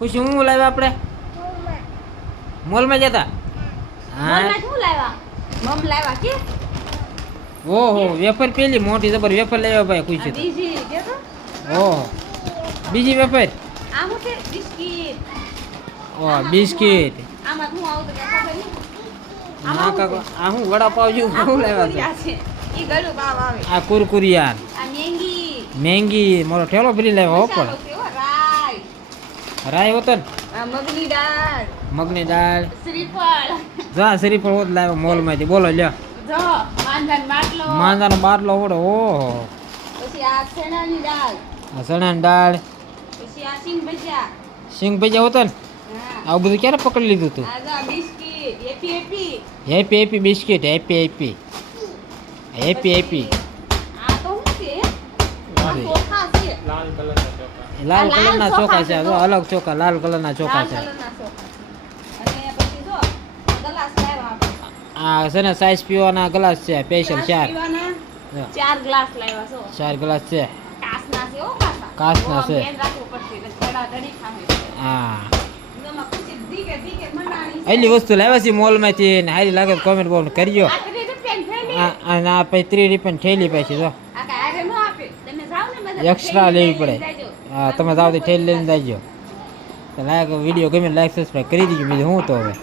ખુશી હું લાવ્યા આપણે મોલમાં જતા મોલમાં શું લાવ્યા? મમ લાવ્યા કે? ઓહો વેફર પેલી મોટી જબર વેફર લાવ્યા ભાઈ ખુશી તો. બીજી દે તો. ઓહો બીજી વેફર. આ હું છે બિસ્કિટ. ઓહ બિસ્કિટ. આમાં હું આવું તો કે ખબર નહીં. ના કાકા આ હું વડાપાવ જેવું શું લાવ્યા છે? ઈ ગળું પાવ આવે. આ કુરકુરિયાન આ મેંગી. મેંગી મારો ઠેલો ભરી લાવ્યો હો પણ મસાલો છે હો, રાઈ. રાય હોતો ને આ મગની દાળ. મગની દાળ શ્રીફળ. જા શ્રીફળ હોત લાવ્યો મોલમાંથી બોલો લ્યો જો માંજાનો માટલો. માંદાનો બાટલો ઓડો ઓહો પછી આ ચણાની દાળ. આ ચણાની દાળ પછી આ સિંગ ભજીયા. સિંગ ભજીયા હોતો ને હા. આવું બધું ક્યારે પકડી લીધું તું આ જો biscuit happy happy. Happy happy biscuit happy happy happy happy આ તો શું છે? આ ચોખા છે. લાલ કલરના ચોખા છે જો અલગ ચોખા લાલ કલરના ચોખા લાલ છે કલરના ચોખા. અને પછી જો ગ્લાસ લાવ્યા આપણે. આ છે ને સાઈઝ પીવાના ગ્લાસ છે સ્પેશિયલ ચાર પીવાના જો, 4 ગ્લાસ લાવ્યા છો. ચાર ગ્લાસ છે કાચના છે હો પાછા. કાચના છે. ધ્યાન રાખવું પડશે એટલે ધડાધડી ખાવે. હા એમાં પછી ધીકે ધીકે બનાવી. એટલી વસ્તુ લાવ્યા છે મોલમાંથી ને હારી લાગે તો કોમેન્ટ બોમેન્ટ કરજો આ 30 રૂપિયાની થેલી. આ પછી 30 રૂપિયાની થેલી પછી જો આ કાંઈ હારે ન આપે. તમે જાઓ ને બધા એક્સ્ટ્રા થેલી લેવી પડે લઈને જાજો. હા તમે જાવ તો થેલી લઈને જાજો તો લાઈક વિડીયો ગમે લાઈક સબસ્ક્રાઈબ કરી દીજો બીજું હું તો હવે